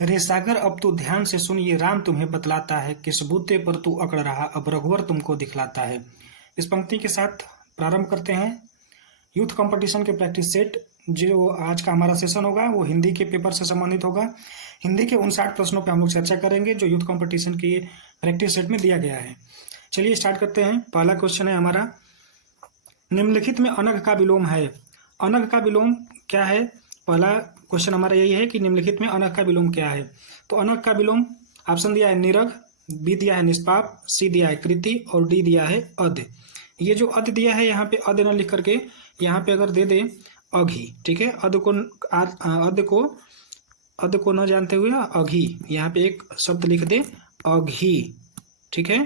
रे सागर अब तू ध्यान से सुन, ये राम तुम्हें बतलाता है, किस बूते पर तू अकड़ रहा, अब रघुवर तुमको दिखलाता है। इस पंक्ति के साथ प्रारंभ करते हैं यूथ कंपटीशन के प्रैक्टिस सेट। जो आज का हमारा सेशन होगा वो हिंदी के पेपर से संबंधित होगा। हिंदी के 59 प्रश्नों पर हम लोग चर्चा करेंगे जो यूथ कंपटीशन के प्रैक्टिस सेट में दिया गया है। चलिए स्टार्ट करते हैं। पहला क्वेश्चन है हमारा, निम्नलिखित में अनग का विलोम है। अनग का विलोम क्या है? पहला क्वेश्चन हमारा यही है कि निम्नलिखित में अनग का विलोम क्या है। तो अनग का विलोम ऑप्शन दिया है निरग, बी दिया है निष्पाप, सी दिया है कृति और डी दिया है अध। ये जो अध दिया है यहाँ पे अध न लिख करके यहाँ पे अगर दे दे अघी, ठीक है। अध को न जानते हुए अघी, यहाँ पे एक शब्द लिख दे अघी, ठीक है,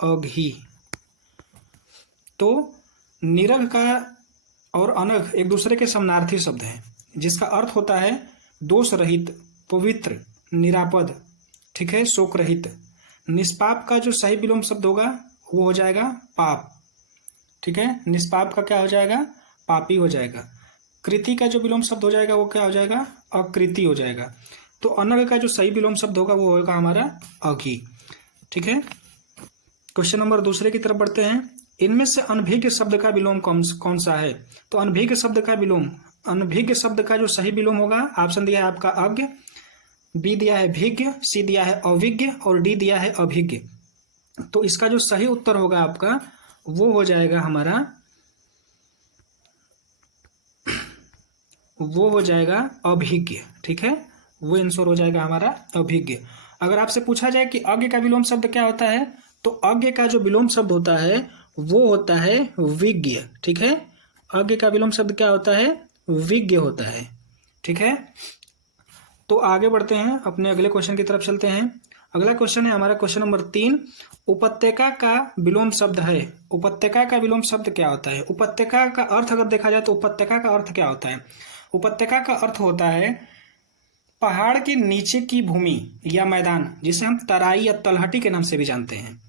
अघी। तो निरग का और अनग एक दूसरे के समानार्थी शब्द हैं जिसका अर्थ होता है दोष रहित, पवित्र, निरापद, ठीक है, शोक रहित। निष्पाप का जो सही विलोम शब्द होगा वो हो जाएगा पाप, ठीक है। निष्पाप का क्या हो जाएगा? पापी हो जाएगा। कृति का जो विलोम शब्द हो जाएगा वो क्या हो जाएगा? अकृति हो जाएगा। तो अनग का जो सही विलोम शब्द होगा वो होगा हमारा अघी, ठीक है। क्वेश्चन नंबर दूसरे की तरफ बढ़ते हैं। इनमें से अनभिज्ञ शब्द का विलोम कौन सा है? तो अनभिज्ञ शब्द का विलोम, अनभिज्ञ शब्द का जो सही विलोम होगा ऑप्शन दिया है आपका अज्ञ, बी दिया है भिज्ञ, सी दिया है अविज्ञ और डी दिया है अभिज्ञ। तो इसका जो सही उत्तर होगा आपका वो हो जाएगा हमारा, वो हो जाएगा अभिज्ञ, ठीक है। वो आंसर हो जाएगा हमारा अभिज्ञ। अगर आपसे पूछा जाए कि अज्ञ का विलोम शब्द क्या होता है, तो अज्ञ का जो विलोम शब्द होता है वो होता है विज्ञ, ठीक है। अज्ञ का विलोम शब्द क्या होता है? विज्ञ होता है, ठीक है। तो आगे बढ़ते हैं, अपने अगले क्वेश्चन की तरफ चलते हैं। अगला क्वेश्चन है हमारा क्वेश्चन नंबर 3, उपत्यका का विलोम शब्द है। उपत्यका का विलोम शब्द क्या होता है? उपत्यका का अर्थ अगर देखा जाए तो उपत्यका का अर्थ क्या होता है? उपत्यका का अर्थ होता है पहाड़ के नीचे की भूमि या मैदान, जिसे हम तराई या तलहटी के नाम से भी जानते हैं।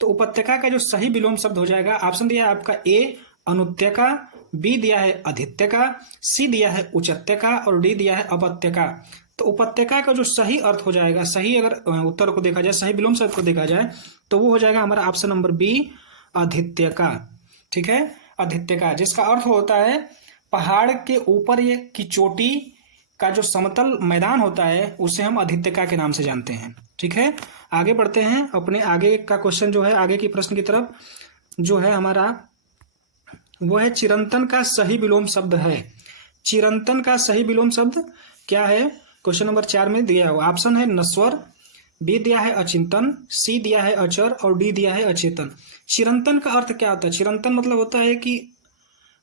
तो उपत्यका का जो सही विलोम शब्द हो जाएगा, ऑप्शन दिया है आपका ए अनुत्यका, बी दिया है अधित्यका, सी दिया है उचत्यका और डी दिया है अपत्यका। तो उपत्यका का जो सही अर्थ हो जाएगा, सही अगर उत्तर को देखा जाए, सही विलोम शब्द को देखा जाए तो वो हो जाएगा हमारा ऑप्शन नंबर बी अधित्यका, ठीक है। अधित्यका जिसका अर्थ होता है पहाड़ के ऊपर ये की चोटी का जो समतल मैदान होता है उसे हम अधित्यका के नाम से जानते हैं, ठीक है। आगे बढ़ते हैं, अपने आगे का क्वेश्चन जो है, आगे की प्रश्न की तरफ जो है हमारा वो है चिरंतन का सही विलोम शब्द है। चिरंतन का सही विलोम शब्द क्या है? क्वेश्चन नंबर 4 में दिया हुआ ऑप्शन है नश्वर, बी दिया है अचिंतन, सी दिया है अचर और डी दिया है अचेतन। चिरंतन का अर्थ क्या होता है? चिरंतन मतलब होता है कि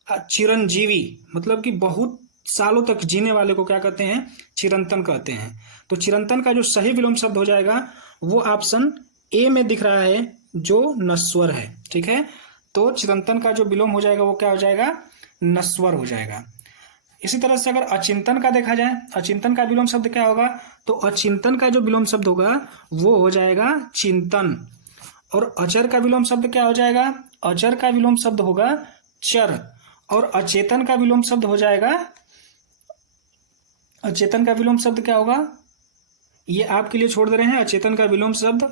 चिरंजीवी, मतलब कि बहुत सालों तक जीने वाले को क्या कहते हैं? चिरंतन कहते हैं। तो चिरंतन का जो सही विलोम शब्द हो जाएगा वो ऑप्शन ए में दिख रहा है जो नश्वर है, ठीक है। तो चिरंतन का जो विलोम हो जाएगा वो क्या हो जाएगा? नश्वर हो जाएगा। इसी तरह से अगर अचिंतन का देखा जाए, अचिंतन का विलोम शब्द क्या होगा? तो अचिंतन का जो विलोम शब्द होगा वो हो जाएगा चिंतन। और अचर का विलोम शब्द क्या हो जाएगा? अचर का विलोम शब्द होगा चर। और अचेतन का विलोम शब्द हो जाएगा, अचेतन का विलोम शब्द क्या होगा ये आपके लिए छोड़ दे रहे हैं। अचेतन का विलोम शब्द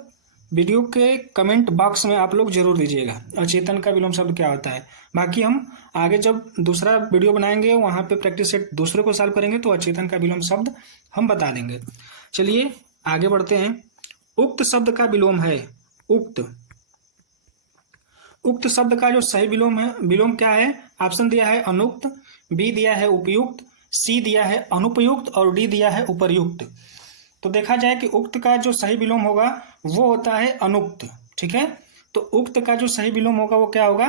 वीडियो के कमेंट बॉक्स में आप लोग जरूर दीजिएगा, अचेतन का विलोम शब्द क्या होता है। बाकी हम आगे जब दूसरा वीडियो बनाएंगे वहां पे प्रैक्टिस सेट दूसरे को सॉल्व करेंगे तो अचेतन का विलोम शब्द हम बता देंगे। चलिए आगे बढ़ते हैं। उक्त शब्द का विलोम है उक्त। उक्त शब्द का जो सही विलोम है, विलोम क्या है? ऑप्शन दिया है अनुक्त, बी दिया है उपयुक्त, सी दिया है अनुपयुक्त और डी दिया है उपर्युक्त। तो देखा जाए कि उक्त का जो सही विलोम होगा वो होता है अनुक्त, ठीक है। तो उक्त का जो सही विलोम होगा वो क्या होगा?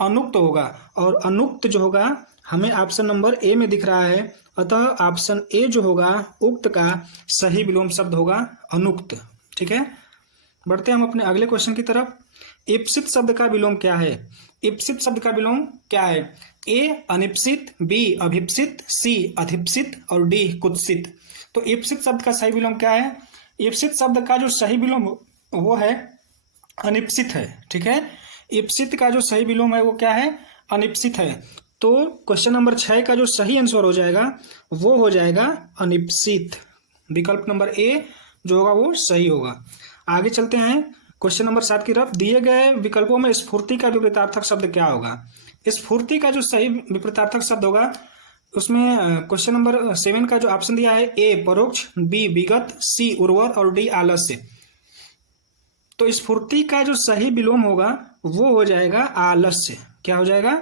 अनुक्त होगा। और अनुक्त जो होगा हमें ऑप्शन नंबर ए में दिख रहा है, अतः ऑप्शन ए जो होगा उक्त का सही विलोम शब्द होगा अनुक्त, ठीक है। बढ़ते हैं हम अपने अगले क्वेश्चन की तरफ। इप्सित शब्द का विलोम क्या है? इप्सित शब्द का विलोम क्या है? ए अनिप्सित, बी अभिप्सित, सी अधिप्सित और डी कुत्सित। तो इप्सित शब्द का सही विलोम क्या है? इप्सित शब्द का जो सही विलोम वो है अनिप्सित है, ठीक है। इप्सित का जो सही विलोम है वो क्या है? अनिप्सित है। तो क्वेश्चन नंबर 6 का जो सही आंसर हो जाएगा वो हो जाएगा अनिप्सित, विकल्प नंबर ए जो होगा वो सही होगा। आगे चलते हैं क्वेश्चन नंबर 7 की तरफ। दिए गए विकल्पों में स्फूर्ति का विपरीतार्थक शब्द क्या होगा? स्फूर्ति का जो सही विपरीतार्थक शब्द होगा उसमें क्वेश्चन नंबर 7 का जो ऑप्शन दिया है, ए परोक्ष, बी विगत, सी उर्वर और डी आलस्य। तो स्फूर्ति का जो सही विलोम होगा वो हो जाएगा आलस्य। क्या हो जाएगा?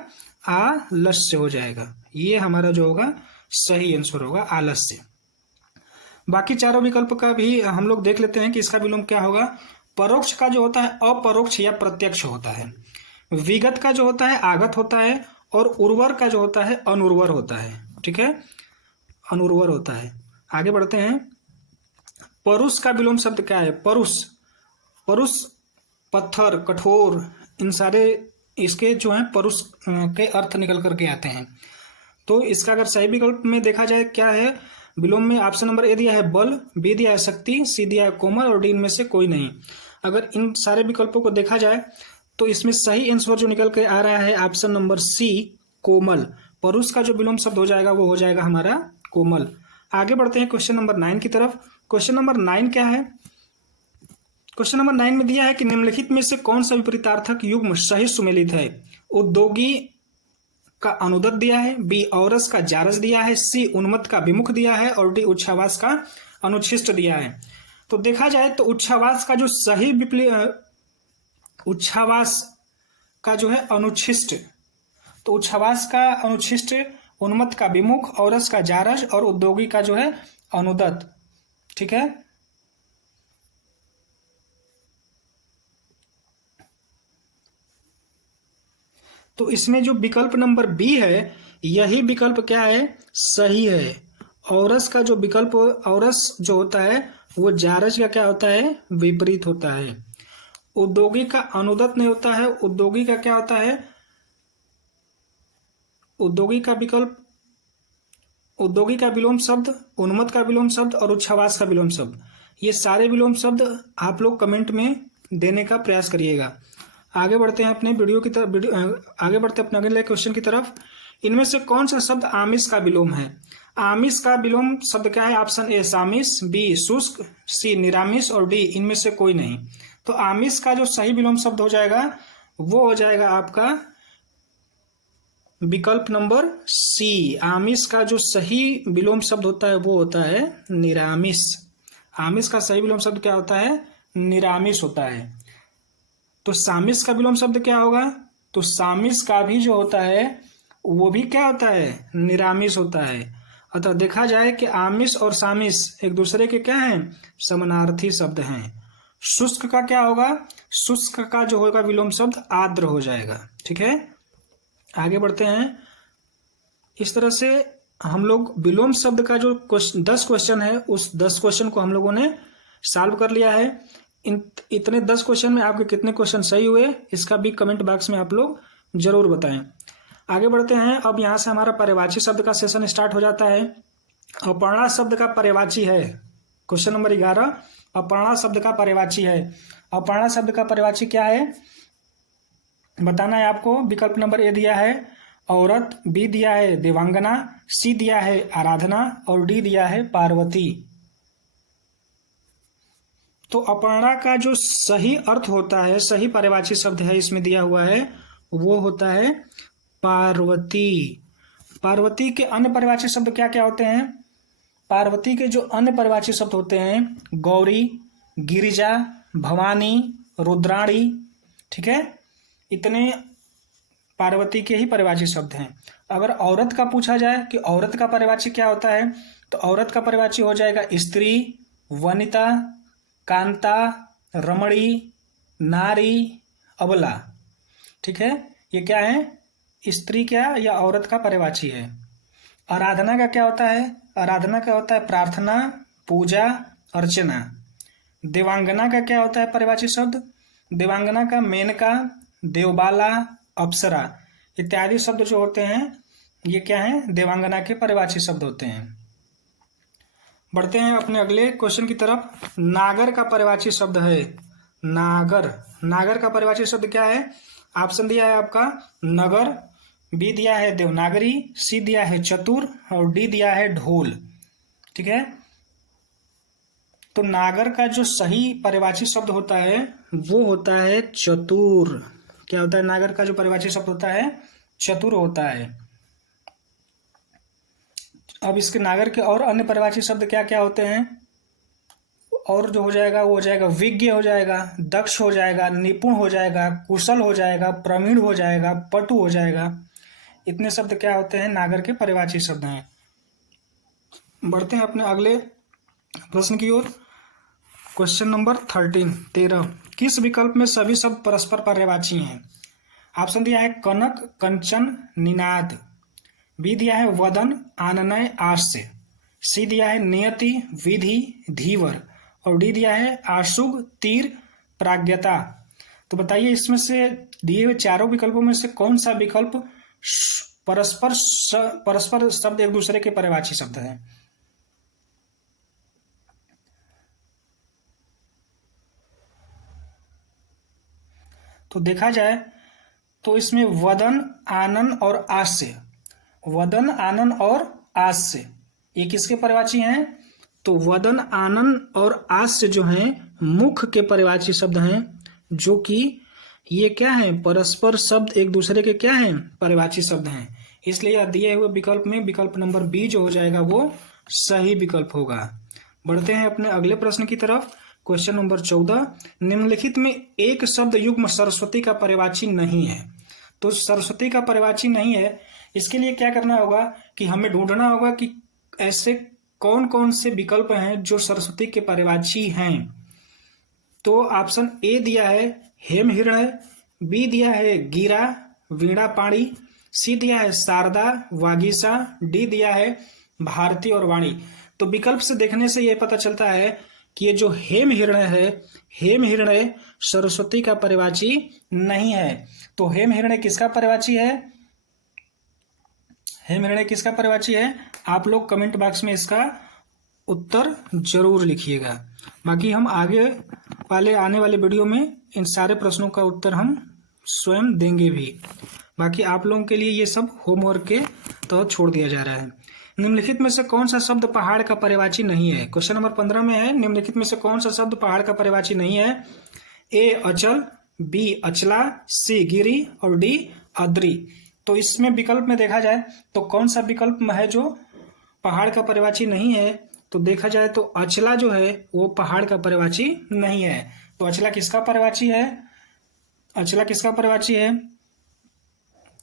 आलस्य हो जाएगा। ये हमारा जो होगा सही आंसर होगा आलस्य। बाकी चारों विकल्प का भी हम लोग देख लेते हैं कि इसका विलोम क्या होगा। परोक्ष का जो होता है अपरोक्ष या प्रत्यक्ष होता है, विगत का जो होता है आगत होता है, और उर्वर का जो होता है अनुर्वर होता है। ठीक है, अनुर्वर होता है। आगे बढ़ते हैं। परुष का विलोम शब्द क्या है? परुष, परुष पत्थर, कठोर, इन सारे इसके जो है परुष के अर्थ निकल करके आते हैं। तो इसका अगर सही विकल्प में देखा जाए क्या है विलोम में, ऑप्शन नंबर ए दिया है बल, बी दिया है शक्ति, सी दिया है कोमल और डी इनमें से कोई नहीं। अगर इन सारे विकल्पों को देखा जाए तो इसमें सही आंसर जो निकल के आ रहा है ऑप्शन नंबर सी कोमल। परुष का जो विलोम शब्द हो जाएगा वो हो जाएगा हमारा कोमल। आगे बढ़ते हैं क्वेश्चन नंबर 9 की तरफ। क्वेश्चन नंबर 9 क्या है? क्वेश्चन नंबर 9 में दिया है कि निम्नलिखित में से कौन सा विपरीतार्थक युग्म सही सुमेलित है? उद्योगी का अनुदत दिया है, बी औरस का जारस दिया है, सी उन्मत्त का विमुख दिया है और डी उच्छ्वास का अनुच्छिष्ट दिया है। तो देखा जाए तो उच्छ्वास का जो सही उच्छ्वास का जो है अनुच्छिष्ट, तो उच्छ्वास का अनुच्छिष्ट, उन्मत्त का विमुख, औरस का जारस और उद्योगी का जो है अनुदत। ठीक है, तो इसमें जो विकल्प नंबर बी है यही विकल्प क्या है? सही है। औरस का जो विकल्प औरस जो होता है वो जारज का क्या होता है? विपरीत होता है। उद्योगी का अनुदत नहीं होता है। उद्योगी का क्या होता है? उद्योगी का विकल्प, उद्योगी का विलोम शब्द, उन्मत्त का विलोम शब्द और उच्छ्वास का विलोम शब्द, ये सारे विलोम शब्द आप लोग कमेंट में देने का प्रयास करिएगा। आगे बढ़ते हैं अपने वीडियो की तरफ, आगे बढ़ते हैं अपने अगले क्वेश्चन की तरफ। इनमें से कौन सा शब्द आमिष का विलोम है? आमिष का विलोम शब्द क्या है? ऑप्शन ए सामिष, बी शुष्क, सी निरामिष और डी इनमें से कोई नहीं। तो आमिष का जो सही विलोम शब्द हो जाएगा वो हो जाएगा आपका विकल्प नंबर सी। आमिष का जो सही विलोम शब्द होता है वो होता है निरामिष। आमिष का सही विलोम शब्द क्या होता है? निरामिष होता है। तो सामिष का विलोम शब्द क्या होगा? तो सामिष का भी जो होता है वो भी क्या होता है? निरामिष होता है। अतः देखा जाए कि आमिष और सामिष एक दूसरे के क्या हैं? समानार्थी शब्द हैं। शुष्क का क्या होगा? शुष्क का जो होगा विलोम शब्द आर्द्र हो जाएगा। ठीक है, आगे बढ़ते हैं। इस तरह से हम लोग विलोम शब्द का जो 10 क्वेश्चन है उस 10 क्वेश्चन को हम लोगों ने सॉल्व कर लिया है। इतने 10 क्वेश्चन में आपके कितने क्वेश्चन सही हुए इसका भी कमेंट बॉक्स में आप लोग जरूर बताएं। आगे बढ़ते हैं। अब यहाँ से हमारा पर्यायवाची शब्द का सेशन स्टार्ट हो जाता है। अपर्णा शब्द का पर्यायवाची है क्वेश्चन नंबर 11। अपर्णा शब्द का पर्यायवाची है। अपर्णा शब्द का पर्यायवाची क्या है बताना है आपको। विकल्प नंबर ए दिया है औरत, बी दिया है देवांगना, सी दिया है आराधना और डी दिया है पार्वती। तो अपर्णा का जो सही अर्थ होता है, सही पर्यायवाची शब्द है इसमें दिया हुआ है वो होता है पार्वती। पार्वती के अन्य पर्यायवाची शब्द क्या क्या होते हैं? पार्वती के जो अन्य पर्यायवाची शब्द होते हैं गौरी, गिरिजा, भवानी, रुद्राणी। ठीक है, इतने पार्वती के ही पर्यायवाची शब्द हैं। अगर औरत का पूछा जाए कि औरत का पर्यायवाची क्या होता है तो औरत का पर्यायवाची हो जाएगा स्त्री, वनिता, कांता, रमणी, नारी, अबला। ठीक है, ये क्या है? स्त्री क्या या औरत का पर्यायवाची है। आराधना का क्या होता है? आराधना का होता है प्रार्थना, पूजा, अर्चना। देवांगना का क्या होता है पर्यायवाची शब्द? देवांगना का मेनका, देवबाला, अप्सरा इत्यादि शब्द जो होते हैं ये क्या है? देवांगना के पर्यायवाची शब्द होते हैं। बढ़ते हैं अपने अगले क्वेश्चन की तरफ। नागर का पर्यायवाची शब्द है नागर। नागर का पर्यायवाची शब्द क्या है? ऑप्शन दिया है आपका नगर, बी दिया है देवनागरी, सी दिया है चतुर और डी दिया है ढोल। ठीक है, तो नागर का जो सही पर्यायवाची शब्द होता है वो होता है चतुर। क्या होता है? नागर का जो पर्यायवाची शब्द होता है चतुर होता है। अब इसके नागर के और अन्य पर्यायवाची शब्द क्या क्या होते हैं? और जो हो जाएगा वो हो जाएगा विज्ञ हो जाएगा, दक्ष हो जाएगा, निपुण हो जाएगा, कुशल हो जाएगा, प्रवीण हो जाएगा, पटु हो जाएगा। इतने शब्द क्या होते हैं? नागर के पर्यायवाची शब्द हैं। बढ़ते हैं अपने अगले प्रश्न की ओर। Question number 13। किस विकल्प में सभी शब्द परस्पर पर्यायवाची हैं? ऑप्शन दिया है कनक, कंचन, निनाद। बी दिया है वदन, आननय, आस्य। सी दिया है नियति, विधि, धीवर। और डी दिया है आशुग, तीर, प्राज्ञता। तो बताइए इसमें से दिए हुए चारों विकल्पों में से कौन सा विकल्प परस्पर शब्द एक दूसरे के पर्यायवाची शब्द है? तो देखा जाए तो इसमें वदन, आनन और आस्य, वदन, आनन और आस्य ये किसके पर्यायवाची हैं? तो वदन, आनन और आस्य जो हैं मुख के पर्यायवाची शब्द हैं, जो कि ये क्या हैं? परस्पर शब्द एक दूसरे के क्या हैं? पर्यायवाची शब्द हैं। इसलिए दिए हुए विकल्प में विकल्प नंबर बी जो हो जाएगा वो सही विकल्प होगा। बढ़ते हैं अपने अगले प्रश्न की तरफ। Question number 14। निम्नलिखित में एक शब्द युग्म सरस्वती का पर्यायवाची नहीं है। तो सरस्वती का पर्यायवाची नहीं है, इसके लिए क्या करना होगा कि हमें ढूंढना होगा कि ऐसे कौन कौन से विकल्प हैं जो सरस्वती के पर्यायवाची हैं। तो ऑप्शन ए दिया है हेम हिरण्य, बी दिया है गिरा, वीणा पाणी, सी दिया है शारदा, वागीसा, डी दिया है भारती और वाणी। तो विकल्प से देखने से यह पता चलता है कि ये जो हेम हिरण्य है, हेम हिरण्य सरस्वती का पर्यायवाची नहीं है। तो हेम हिरण्य किसका पर्यायवाची है? हेम हिरण्य किसका पर्यायवाची है? आप लोग कमेंट बॉक्स में इसका उत्तर जरूर लिखिएगा। बाकी हम आगे वाले आने वाले वीडियो में इन सारे प्रश्नों का उत्तर हम स्वयं देंगे भी। बाकी आप लोगों के लिए ये सब होमवर्क के तहत छोड़ दिया जा रहा है। निम्नलिखित में से कौन सा शब्द पहाड़ का पर्यायवाची नहीं है? क्वेश्चन नंबर 15 में है निम्नलिखित में से कौन सा शब्द पहाड़ का पर्यायवाची नहीं है? ए अचल, बी अचला, सी गिरी और डी अद्री। तो इसमें विकल्प में देखा जाए तो कौन सा विकल्प है जो पहाड़ का पर्यायवाची नहीं है? तो देखा जाए तो अचला जो है वो पहाड़ का पर्यायवाची नहीं है। तो अचला किसका पर्यायवाची है? अचला किसका पर्यायवाची है?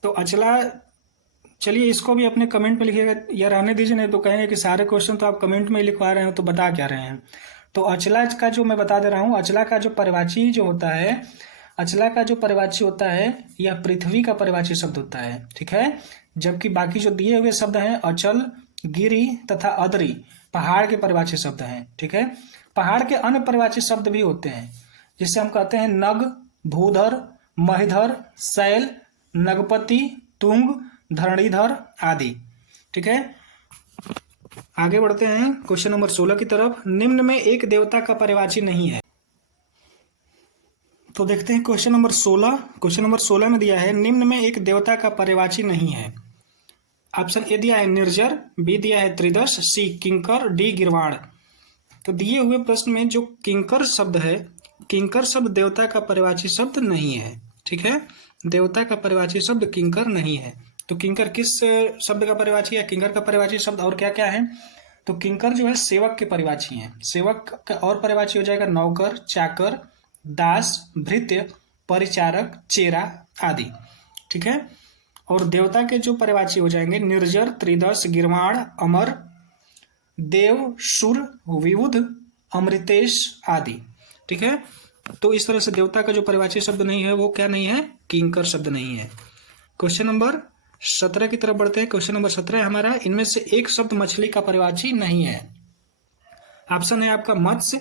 तो अचला, चलिए इसको भी अपने कमेंट में लिखिएगा, या रहने दीजिए, नहीं तो कहेंगे कि सारे क्वेश्चन तो आप कमेंट में ही लिखवा रहे हो तो बता क्या रहे हैं। तो अचला का जो मैं बता दे रहा हूँ, अचला का जो पर्यायवाची जो होता है, अचला का जो पर्यायवाची होता है यह पृथ्वी का पर्यायवाची शब्द होता है, ठीक है। जबकि बाकी जो दिए हुए शब्द हैं अचल, गिरी तथा अद्री पहाड़ के पर्यायवाची शब्द हैं, ठीक है। पहाड़ के अन्य पर्यायवाची शब्द भी होते हैं, जिससे हम कहते हैं नग, भूधर, महिधर, शैल, नगपति, तुंग, धरणीधर आदि, ठीक है। आगे बढ़ते हैं क्वेश्चन नंबर 16 की तरफ। निम्न में एक देवता का पर्यायवाची नहीं है। तो देखते हैं क्वेश्चन नंबर 16। क्वेश्चन नंबर 16 में दिया है निम्न में एक देवता का पर्यायवाची नहीं है। ऑप्शन ए दिया है निर्जर, बी दिया है त्रिदश, सी किंकर, डी गिरवाण। तो दिए हुए प्रश्न में जो किंकर शब्द है, किंकर शब्द देवता का पर्यायवाची शब्द नहीं है, ठीक है। देवता का पर्यायवाची शब्द किंकर नहीं है। तो किंकर किस शब्द का पर्यायवाची है? किंकर का पर्यायवाची शब्द और क्या क्या है? तो किंकर जो है सेवक के पर्यायवाची हैं। सेवक का और पर्यायवाची हो जाएगा नौकर, चाकर, दास, भृत्य, परिचारक, चेरा आदि, ठीक है। और देवता के जो पर्यायवाची हो जाएंगे निर्जर, त्रिदश, गिरवाण, अमर, देव, सुर, विबुध, अमृतेश आदि, ठीक है। तो इस तरह से देवता का जो पर्यायवाची शब्द नहीं है वो क्या नहीं है? किंकर शब्द नहीं है। क्वेश्चन नंबर 17 की तरफ बढ़ते हैं। क्वेश्चन नंबर 17 है हमारा, इनमें से एक शब्द मछली का पर्यायवाची नहीं है। ऑप्शन है आपका मत्स्य,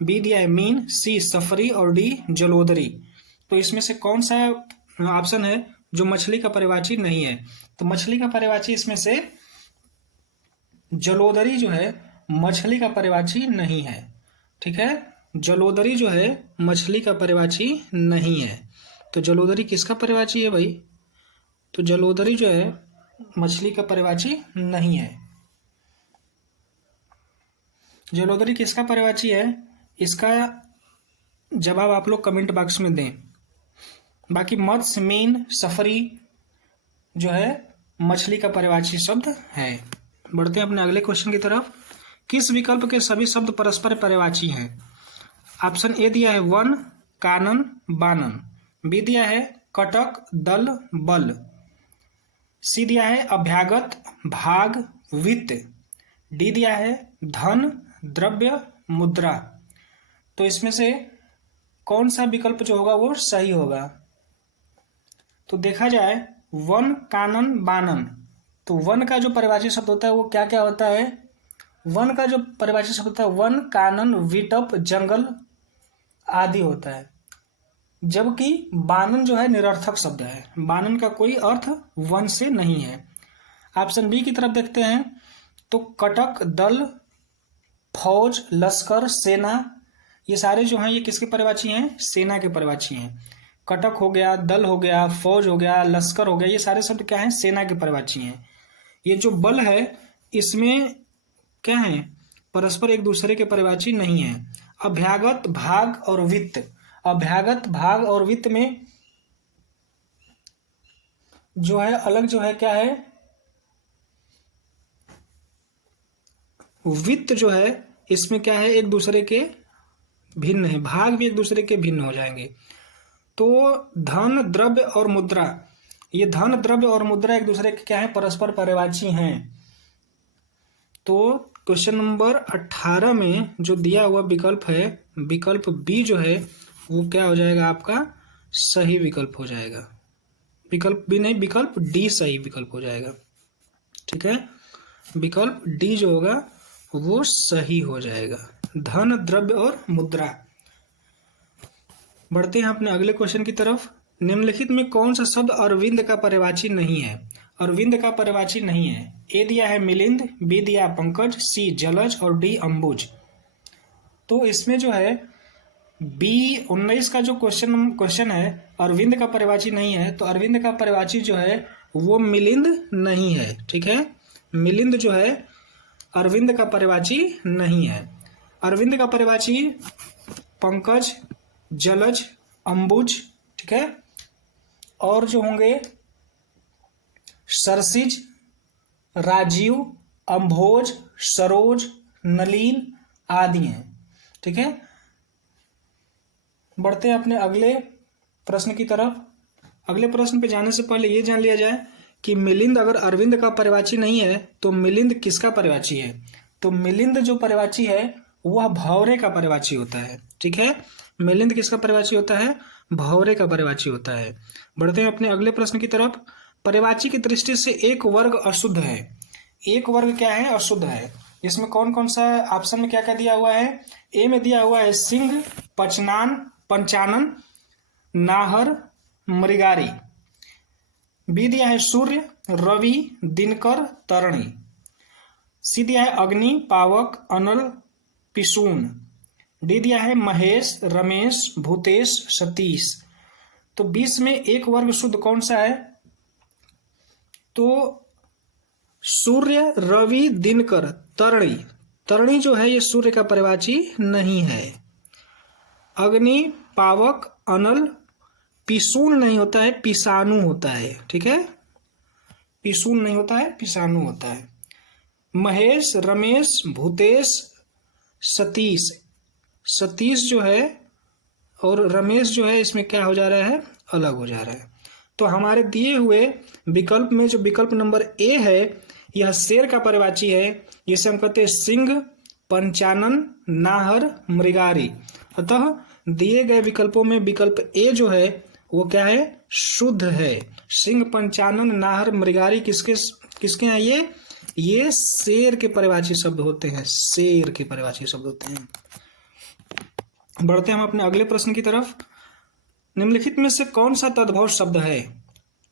बी दिया है मीन, सी सफरी और डी जलोदरी। तो इसमें से कौन सा ऑप्शन है जो मछली का पर्यायवाची नहीं है? तो मछली का पर्यायवाची इसमें से जलोदरी जो है मछली का पर्यायवाची नहीं है, ठीक है। जलोदरी जो है मछली का पर्यायवाची नहीं है। तो जलोदरी किसका पर्यायवाची है भाई? तो जलोदरी जो है मछली का पर्यायवाची नहीं है। जलोदरी किसका पर्यायवाची है? इसका जवाब आप लोग कमेंट बॉक्स में दें। बाकी मत्स्य, मीन, सफरी जो है मछली का पर्यायवाची शब्द है। बढ़ते हैं अपने अगले क्वेश्चन की तरफ। किस विकल्प के सभी शब्द परस्पर पर्यायवाची हैं? ऑप्शन ए दिया है वन, कानन, बानन। बी दिया है कटक, दल, बल। सी दिया है अभ्यागत, भाग, वित्त। डी दिया है धन, द्रव्य, मुद्रा। तो इसमें से कौन सा विकल्प जो होगा वो सही होगा? तो देखा जाए वन, कानन, बानन, तो वन का जो पर्यायवाची शब्द होता है वो क्या क्या होता है? वन का जो पर्यायवाची शब्द होता है वन, कानन, विटप, जंगल आदि होता है। जबकि बानन जो है निरर्थक शब्द है, बानन का कोई अर्थ वन से नहीं है। ऑप्शन बी की तरफ देखते हैं तो कटक, दल, फौज, लश्कर, सेना, ये सारे जो हैं ये किसके पर्यायवाची हैं? सेना के पर्यायवाची हैं। कटक हो गया, दल हो गया, फौज हो गया, लश्कर हो गया, ये सारे शब्द क्या हैं? सेना के पर्यायवाची हैं। ये जो बल है इसमें क्या है? परस्पर एक दूसरे के पर्यायवाची नहीं है। अभ्यागत, भाग और वित्त, अभ्यागत, भाग और वित्त में जो है अलग जो है क्या है? वित्त जो है इसमें क्या है? एक दूसरे के भिन्न है। भाग भी एक दूसरे के भिन्न हो जाएंगे। तो धन, द्रव्य और मुद्रा, ये धन, द्रव्य और मुद्रा एक दूसरे के क्या है? परस्पर पर्यायवाची हैं। तो क्वेश्चन नंबर 18 में जो दिया हुआ विकल्प है, विकल्प बी जो है वो क्या हो जाएगा? आपका सही विकल्प हो जाएगा। विकल्प बी नहीं, विकल्प डी सही विकल्प हो जाएगा। ठीक है, विकल्प डी जो होगा वो सही हो जाएगा, धन, द्रव्य और मुद्रा। बढ़ते हैं अपने अगले क्वेश्चन की तरफ। निम्नलिखित में कौन सा शब्द अरविंद का पर्यायवाची नहीं है? अरविंद का पर्यायवाची नहीं है। ए दिया है मिलिंद, बी दिया पंकज, सी जलज और डी अंबुज। तो इसमें जो है बी 19 का जो क्वेश्चन है अरविंद का पर्यायवाची नहीं है, तो अरविंद का पर्यायवाची जो है वो मिलिंद नहीं है। ठीक है, मिलिंद जो है अरविंद का पर्यायवाची नहीं है। अरविंद का पर्यायवाची पंकज, जलज, अंबुज, ठीक है, और जो होंगे सरसिज, राजीव, अंभोज, सरोज, नलीन आदि हैं। ठीक है, बढ़ते हैं अपने अगले प्रश्न की तरफ। अगले प्रश्न पे जाने से पहले ये जान लिया जाए कि मिलिंद अगर अरविंद का पर्यायवाची नहीं है तो मिलिंद किसका पर्यायवाची है? तो मिलिंद जो पर्यायवाची है वह भौरे का पर्यायवाची होता है। ठीक है, मिलिंद किसका पर्यायवाची होता है? भौरे का पर्यायवाची होता है। बढ़ते हैं अपने अगले प्रश्न की तरफ। पर्यायवाची की दृष्टि से एक वर्ग अशुद्ध है। एक वर्ग क्या है? अशुद्ध है। इसमें कौन कौन सा ऑप्शन में क्या क्या दिया हुआ है? ए में दिया हुआ है सिंह, पचनान, पंचानन, नाहर, मृगारी। बी दिया है सूर्य, रवि, दिनकर, तरणी। सी दिया है अग्नि, पावक, अनल, पिसून। डी दिया है महेश, रमेश, भूतेश, सतीश। तो 20 में एक वर्ग शुद्ध कौन सा है? तो सूर्य, रवि, दिनकर, तरणी। तरणी जो है ये सूर्य का पर्यायवाची नहीं है। अग्नि, पावक, अनल, पिसून नहीं होता है, पिसानु होता है। ठीक है, पिसून नहीं होता है, पिसानु होता है। महेश, रमेश, भूतेश, सतीश। सतीश जो है और रमेश जो है इसमें क्या हो जा रहा है? अलग हो जा रहा है। तो हमारे दिए हुए विकल्प में जो विकल्प नंबर ए है यह शेर का पर्यायवाची है। जिसे हम कहते हैं सिंह, पंचानन, नाहर, मृगारी। अतः दिए गए विकल्पों में विकल्प ए जो है वो क्या है? शुद्ध है। सिंह, पंचानन, नाहर, मृगारी किसके हैं? ये शेर के पर्यायवाची शब्द होते हैं। शेर के पर्यायवाची शब्द होते हैं। बढ़ते हैं हम अपने अगले प्रश्न की तरफ। निम्नलिखित में से कौन सा तद्भव शब्द है?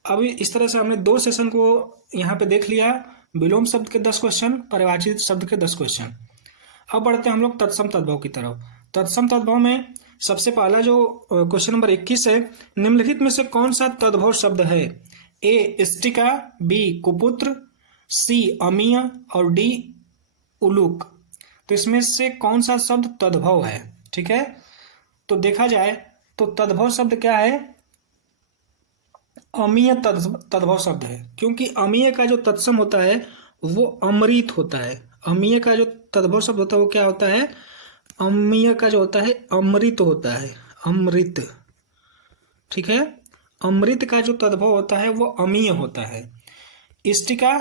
अभी इस तरह से हमने 2 सेशन को यहाँ पे देख लिया। विलोम शब्द के 10 क्वेश्चन, पर्यायवाची शब्द के 10 क्वेश्चन। अब बढ़ते हैं हम लोग तत्सम तद्भव की तरफ। तत्सम तद्भव में सबसे पहला जो क्वेश्चन नंबर 21 है, निम्नलिखित में से कौन सा तद्भव शब्द है? ए स्टिका, बी कुपुत्र, सी अमीय और डी उलूक। तो इसमें से कौन सा शब्द तद्भव है? ठीक है, तो देखा जाए तो तद्भव शब्द क्या है? अमीय तद्भव शब्द है, क्योंकि अमीय का जो तत्सम होता है वो अमृत होता है। अमीय का जो तद्भव शब्द होता है वो क्या होता है? अमीय का जो होता है अमृत होता है, अमृत। ठीक है, अमृत का जो तद्भव होता है वो अमीय होता है। इष्टिका,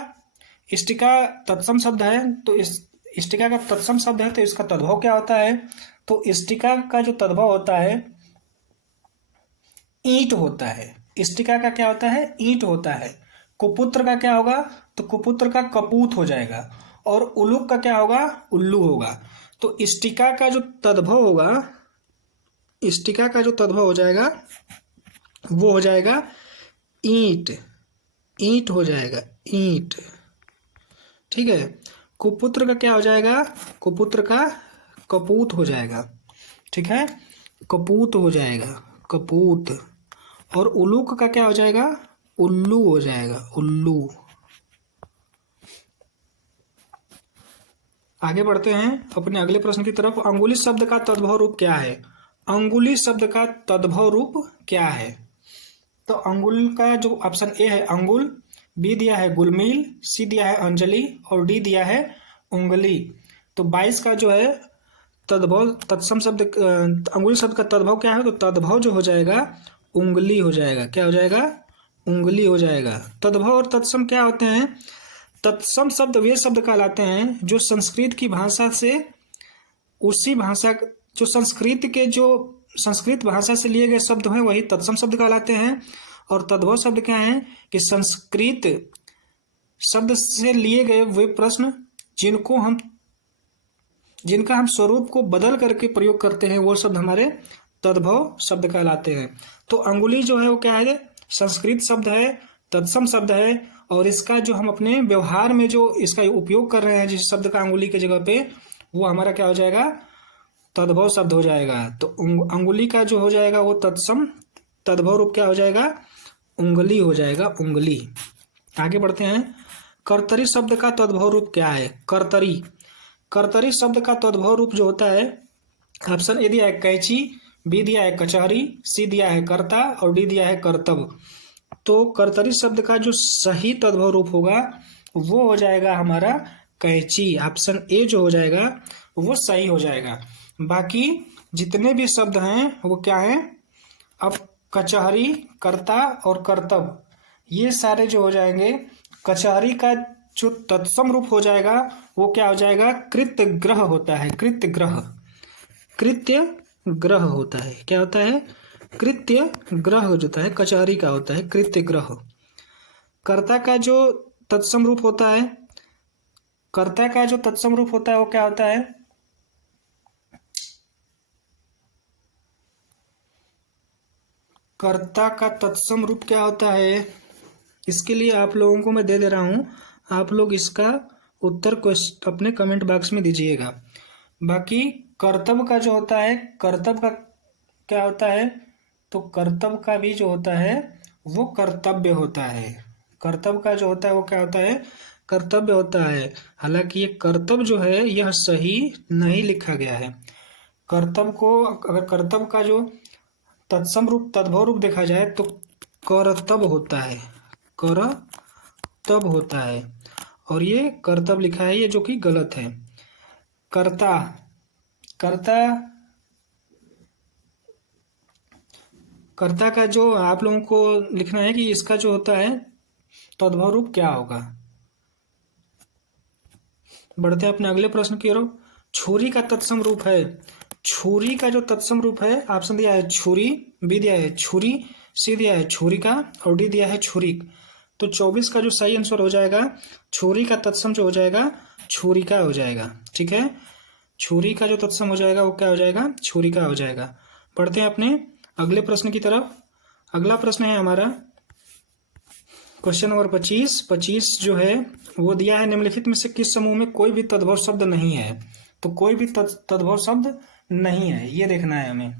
इष्टिका तत्सम शब्द है, तो इस इष्टिका का तत्सम शब्द है, तो इसका तद्भव क्या होता है? तो इष्टिका का जो तद्भव होता है ईंट होता है। इष्टिका का क्या होता है? ईंट होता है। कुपुत्र का क्या होगा? तो कुपुत्र का कपूत हो जाएगा। और उलूक का क्या होगा? उल्लू होगा। तो इष्टिका का जो तद्भव होगा, इष्टिका का जो तद्भव हो जाएगा वो हो जाएगा ईंट, ईंट हो जाएगा, ईंट। ठीक है, कुपुत्र का क्या हो जाएगा? कुपुत्र का कपूत हो जाएगा। ठीक है, कपूत हो जाएगा, कपूत। और उलूक का क्या हो जाएगा? उल्लू हो जाएगा, उल्लू। आगे बढ़ते हैं अपने अगले प्रश्न की तरफ। अंगुली शब्द का तद्भव रूप क्या है? अंगुली शब्द का तद्भव रूप क्या है? तो अंगुल का जो ऑप्शन ए है अंगुल, बी दिया है गुलमील, सी दिया है अंजलि और डी दिया है उंगली। तो 22 का जो है तद्भव तत्सम शब्द अंगुली शब्द का तद्भव क्या है? तो तद्भव जो हो जाएगा उंगली हो जाएगा। क्या हो जाएगा? उंगली हो जाएगा। तद्भव और तत्सम क्या होते हैं? तत्सम शब्द वे शब्द कहलाते हैं जो संस्कृत की भाषा से, उसी भाषा जो संस्कृत भाषा से लिए गए शब्द हैं वही तत्सम शब्द कहलाते हैं। और तद्भव शब्द क्या है? कि संस्कृत शब्द से लिए गए वे प्रश्न जिनका हम स्वरूप को बदल करके प्रयोग करते हैं वो शब्द हमारे तद्भव शब्द कहलाते हैं। तो अंगुली जो है वो क्या है? संस्कृत शब्द है, तत्सम शब्द है, और इसका जो हम अपने व्यवहार में जो इसका उपयोग कर रहे हैं जिस शब्द का अंगुली के जगह पे, वो हमारा क्या हो जाएगा? तद्भव शब्द हो जाएगा। तो अंगुली का जो हो जाएगा वो तत्सम, तद्भव रूप क्या हो जाएगा? उंगली हो जाएगा, उंगली। आगे बढ़ते हैं। कर्तरी शब्द का तद्भव रूप क्या है? कर्तरी, कर्तरी शब्द का तद्भव रूप जो होता है, ऑप्शन ए दिया है कैंची, बी दिया है कचहरी, सी दिया है कर्ता और डी दिया है कर्तव्य। तो कर्तरी शब्द का जो सही तद्भव रूप होगा वो हो जाएगा हमारा कैंची। ऑप्शन ए जो हो जाएगा वो सही हो जाएगा। बाकी जितने भी शब्द हैं वो क्या है? अब कचहरी, कर्ता और कर्तव्य ये सारे जो हो जाएंगे, कचहरी का जो तत्सम रूप हो जाएगा वो क्या हो जाएगा? कृत्य ग्रह होता है, कृत्य ग्रह, कृत्य ग्रह होता है। क्या होता है? कृत्य ग्रह होता है, कचहरी का होता है कृत्य ग्रह। कर्ता का जो तत्सम रूप होता है, कर्ता का जो तत्सम रूप होता है वो क्या होता है? कर्ता का तत्सम रूप क्या होता है? इसके लिए आप लोगों को मैं दे दे रहा हूं, आप लोग इसका उत्तर अपने कमेंट बॉक्स में दीजिएगा। बाकी कर्तव्य का जो होता है, कर्तव्य का क्या होता है? तो कर्तव्य का भी जो होता है वो कर्तव्य होता है। कर्तव्य का जो होता है वो क्या होता है? कर्तव्य होता है। हालांकि ये कर्तव्य जो है यह सही नहीं लिखा गया है। कर्तव्य को अगर कर्तव्य का जो तत्सम रूप तद्भव रूप देखा जाए तो करतव्य होता है, करतव्य होता है, और ये कर्तव्य लिखा है, ये जो कि गलत है। कर्ता, कर्ता, कर्ता का जो आप लोगों को लिखना है कि इसका जो होता है तद्भव रूप क्या होगा। बढ़ते हैं अपने अगले प्रश्न की ओर। छुरी का तत्सम रूप है, छुरी का जो तत्सम रूप है, ऑप्शन दिया है छुरी, बी दिया है छुरी, सी दिया है छुरिका और डी दिया है छुरिक। तो 24 का जो सही आंसर हो जाएगा, छुरी का तत्सम जो हो जाएगा छुरिका हो जाएगा। ठीक है, छुरी का जो तत्सम हो जाएगा वो क्या हो जाएगा? छुरिका हो जाएगा। पढ़ते हैं अपने अगले प्रश्न की तरफ। अगला प्रश्न है हमारा क्वेश्चन नंबर 25 जो है वो दिया है, निम्नलिखित में से किस समूह में कोई भी तद्भव शब्द नहीं है? तो कोई भी तद्भव शब्द नहीं है, ये देखना है हमें।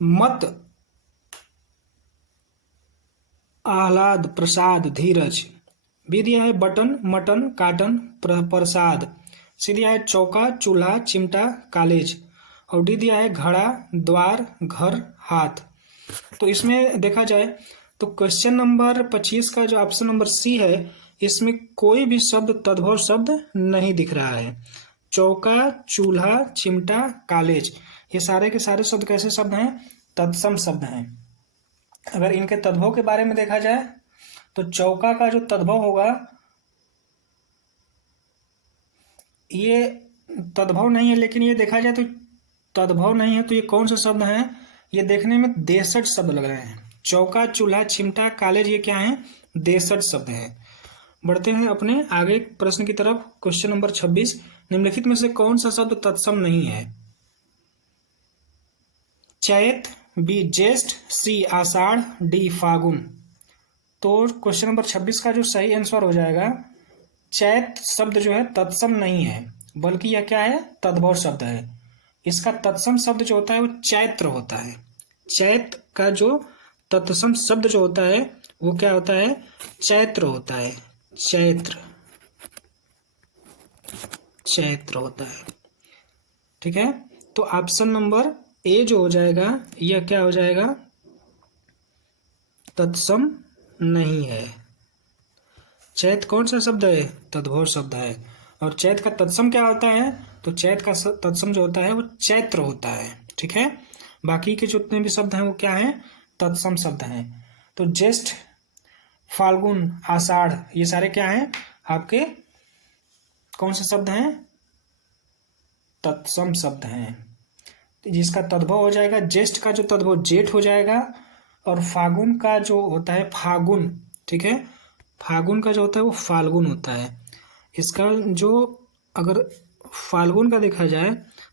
मत, आह्लाद, प्रसाद, धीरज। बी दिया है बटन, मटन, काटन, प्रसाद। सी दिया है चौका, चूल्हा, चिमटा, कॉलेज, और डी दिया है घड़ा, द्वार, घर, हाथ। तो इसमें देखा जाए तो क्वेश्चन नंबर 25 का जो ऑप्शन नंबर सी है, इसमें कोई भी शब्द तद्भव शब्द नहीं दिख रहा है। चौका, चूल्हा, चिमटा, कॉलेज, ये सारे के सारे शब्द कैसे शब्द हैं? तत्सम शब्द हैं। अगर इनके तद्भव के बारे में देखा जाए तो चौका का जो तद्भव होगा, ये तद्भव नहीं है, लेकिन ये देखा जाए तो तद्भव नहीं है, तो ये कौन सा शब्द है? ये देखने में देशज शब्द लग रहे हैं। चौका, चूल्हा, चिमटा, कॉलेज, ये क्या है? देशज शब्द है। बढ़ते हैं अपने आगे प्रश्न की तरफ। क्वेश्चन नंबर 26, निम्नलिखित में से कौन सा शब्द तत्सम नहीं है? चैत, बी ज्येष्ठ, सी आषाढ़, डी फागुन। तो क्वेश्चन नंबर 26 का जो सही आंसर हो जाएगा, चैत शब्द जो है तत्सम नहीं है, बल्कि यह क्या है? तद्भव शब्द है। इसका तत्सम शब्द जो होता है वो चैत्र होता है। चैत का जो तत्सम शब्द जो होता है वो क्या होता है? चैत्र होता है। चैत्र, चैत्र होता है। ठीक है, तो ऑप्शन नंबर ए जो हो जाएगा, यह क्या हो जाएगा? तत्सम नहीं है। चैत कौन सा शब्द है? तद्भव शब्द है। और चैत का तत्सम क्या होता है? तो चैत का तत्सम जो होता है वो चैत्र होता है। ठीक है, बाकी के जितने भी शब्द हैं वो क्या हैं? तत्सम शब्द हैं। तो ज्येष्ठ, फाल्गुन, आषाढ़, ये सारे क्या हैं? आपके कौन से शब्द हैं? तत्सम शब्द हैं। जिसका तद्भव हो जाएगा, ज्येष्ठ का जो तद्भव जेठ हो जाएगा, और फागुन का जो होता है फागुन, ठीक है, फागुन का जो होता है वो फाल्गुन होता है। इसका जो अगर फाल्गुन का देखा जाए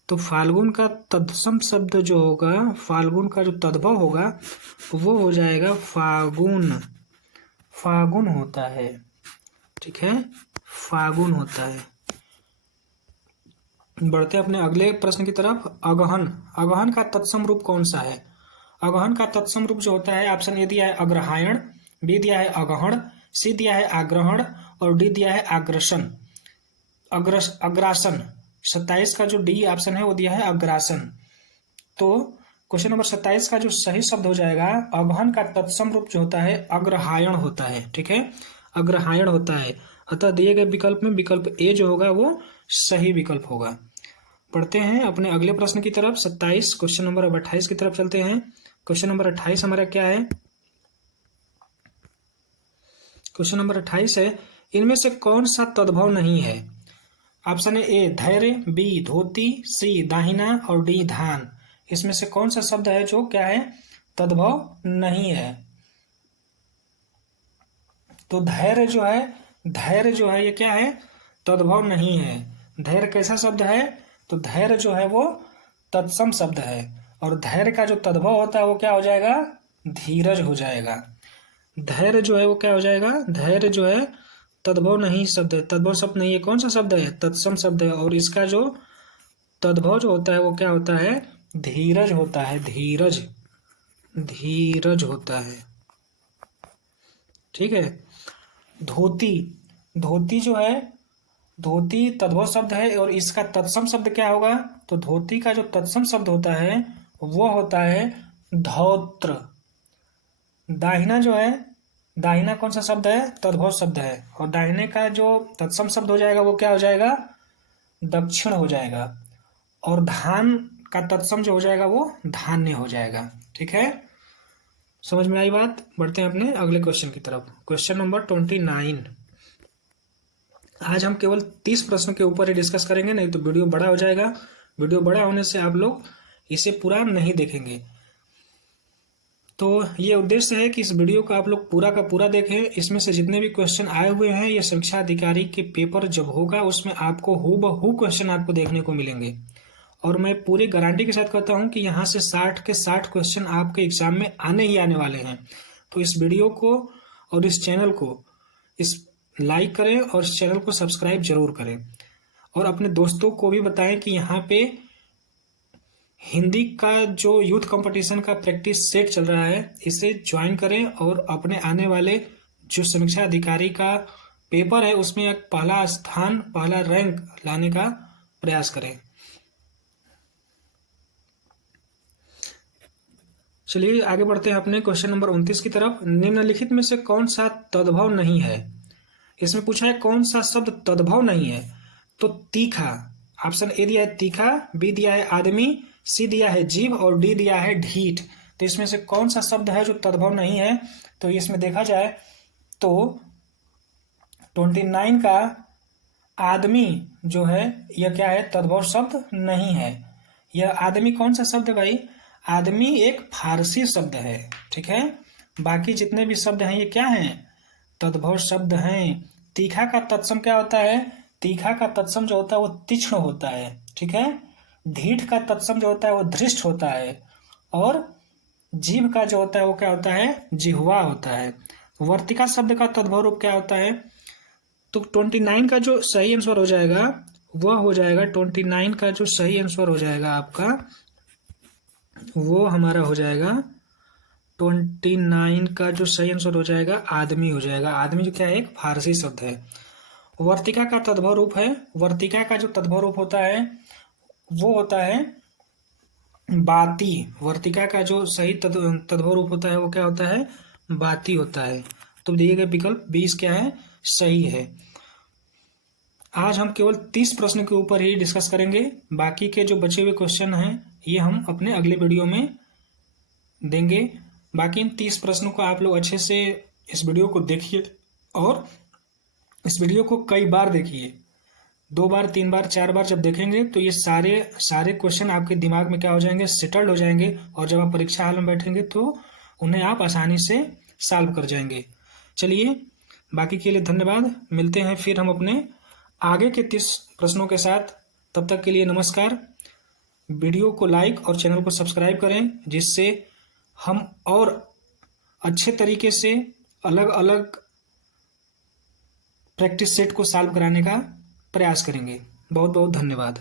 तो फाल्गुन का तत्सम शब्द जो होगा, फाल्गुन का जो तद्भव होगा वो हो जाएगा फागुन। फागुन होता है। ठीक है, फागुन होता है। बढ़ते अपने अगले प्रश्न की तरफ। अगहन, अगहन का तत्सम रूप कौन सा है? अगहन का तत्सम रूप जो होता है, ऑप्शन ए दिया है अग्रहायण, बी दिया है अगहण, सी दिया है आग्रहण, और डी दिया है आग्रसन। अग्रासन, 27 का जो डी ऑप्शन है वो दिया है अग्रासन। तो क्वेश्चन नंबर 27 का जो सही शब्द हो जाएगा, अगहन का तत्सम रूप जो होता है अग्रहायण होता है। ठीक है, अग्रहायण होता है। अतः दिए गए विकल्प में विकल्प ए जो होगा वो सही विकल्प होगा। पढ़ते हैं अपने अगले प्रश्न की तरफ। 27 क्वेश्चन नंबर 28 की तरफ चलते हैं। क्वेश्चन नंबर 28 हमारा क्या है? क्वेश्चन नंबर 28 है, इनमें से कौन सा तद्भव नहीं है? ऑप्शन ए धैर्य, बी धोती, सी दाहिना, और डी धान। इसमें से कौन सा शब्द है जो क्या है? तद्भव नहीं है। तो धैर्य जो है, धैर्य जो है ये क्या है? तद्भव नहीं है। धैर्य कैसा शब्द है? तो धैर्य जो है वो तत्सम शब्द है, और धैर्य का जो तद्भव होता है वो क्या हो जाएगा? धीरज हो जाएगा। धैर्य जो है वो क्या हो जाएगा? धैर्य जो है तद्भव नहीं शब्द है, तद्भव शब्द नहीं है। कौन सा शब्द है? तत्सम शब्द है, और इसका जो तद्भव जो होता है वो क्या होता है? धीरज होता है। धीरज, धीरज होता है। ठीक है, धोती, धोती जो है, धोती तद्भव शब्द है, और इसका तत्सम शब्द क्या होगा? तो धोती का जो तत्सम शब्द होता है वो होता है धौत्र। दाहिना जो है, दाहिना कौन सा शब्द है? तद्भव शब्द है, और दाहिने का जो तत्सम शब्द हो जाएगा वो क्या हो जाएगा? दक्षिण हो जाएगा। और धान का तत्सम जो हो जाएगा वो धान्य हो जाएगा। ठीक है, समझ में आई बात? बढ़ते हैं अपने अगले क्वेश्चन की तरफ। Question number 29। आज हम केवल 30 प्रश्नों के ऊपर ही डिस्कस करेंगे, नहीं तो वीडियो बड़ा हो जाएगा। वीडियो बड़ा होने से आप लोग इसे पूरा नहीं देखेंगे। तो ये उद्देश्य है कि इस वीडियो को आप लोग पूरा का पूरा देखें। इसमें से जितने भी क्वेश्चन आए हुए हैं, ये शिक्षा अधिकारी के पेपर जब होगा उसमें आपको हूबहू क्वेश्चन आपको देखने को मिलेंगे। और मैं पूरी गारंटी के साथ कहता हूं कि यहाँ से 60 के 60 क्वेश्चन आपके एग्जाम में आने ही आने वाले हैं। तो इस वीडियो को और इस चैनल को लाइक करें, और इस चैनल को सब्सक्राइब जरूर करें, और अपने दोस्तों को भी बताएं कि यहाँ पे हिंदी का जो यूथ कंपटीशन का प्रैक्टिस सेट चल रहा है, इसे ज्वाइन करें, और अपने आने वाले जो समीक्षा अधिकारी का पेपर है उसमें एक पहला स्थान, पहला रैंक लाने का प्रयास करें। चलिए आगे बढ़ते हैं अपने क्वेश्चन नंबर 29 की तरफ। निम्नलिखित में से कौन सा तद्भव नहीं है? इसमें पूछा है कौन सा शब्द तद्भव नहीं है। तो तीखा, ऑप्शन ए दिया है तीखा, बी दिया है आदमी, सी दिया है जीभ और डी दिया है ढीठ। तो इसमें से कौन सा शब्द है जो तद्भव नहीं है? तो इसमें देखा जाए तो 29 का आदमी जो है यह क्या है? तद्भव शब्द नहीं है। यह आदमी कौन सा शब्द है भाई? आदमी एक फारसी शब्द है, ठीक है। बाकी जितने भी शब्द हैं ये क्या हैं? तद्भव शब्द हैं। तीखा का तत्सम क्या होता है? तीखा का तत्सम जो होता है वो तीक्ष्ण होता है, ठीक है। ढीठ का तत्सम जो होता है वो धृष्ट होता है, और जीभ का जो होता है वो क्या होता है? जिह्वा होता है। वर्तिका शब्द का तद्भव रूप क्या होता है? तो 29 का जो सही आंसर हो जाएगा वह हो जाएगा 29 का जो सही आंसर हो जाएगा आपका वो हमारा हो जाएगा 29 का जो सही आंसर हो जाएगा आदमी हो जाएगा। आदमी जो क्या है? एक फारसी शब्द है। वर्तिका का तद्भव रूप है। वर्तिका का जो तद्भव रूप होता है वो होता है बाती। वर्तिका का जो सही तद्भव रूप होता है वो क्या होता है? बाती होता है। तो दिए गए विकल्प 20 क्या है? सही है। आज हम केवल 30 प्रश्न के ऊपर ही डिस्कस करेंगे। बाकी के जो बचे हुए क्वेश्चन हैं ये हम अपने अगले वीडियो में देंगे। बाकी इन 30 प्रश्नों को आप लोग अच्छे से इस वीडियो को देखिए और इस वीडियो को कई बार देखिए। 2 बार, 3 बार, 4 बार जब देखेंगे तो ये सारे क्वेश्चन आपके दिमाग में क्या हो जाएंगे? सेटल्ड हो जाएंगे, और जब आप परीक्षा हाल में बैठेंगे तो उन्हें आप आसानी से सॉल्व कर जाएंगे। चलिए, बाकी के लिए धन्यवाद। मिलते हैं फिर हम अपने आगे के 30 प्रश्नों के साथ। तब तक के लिए नमस्कार। वीडियो को लाइक और चैनल को सब्सक्राइब करें, जिससे हम और अच्छे तरीके से अलग अलग प्रैक्टिस सेट को सॉल्व कराने का प्रयास करेंगे। बहुत बहुत धन्यवाद।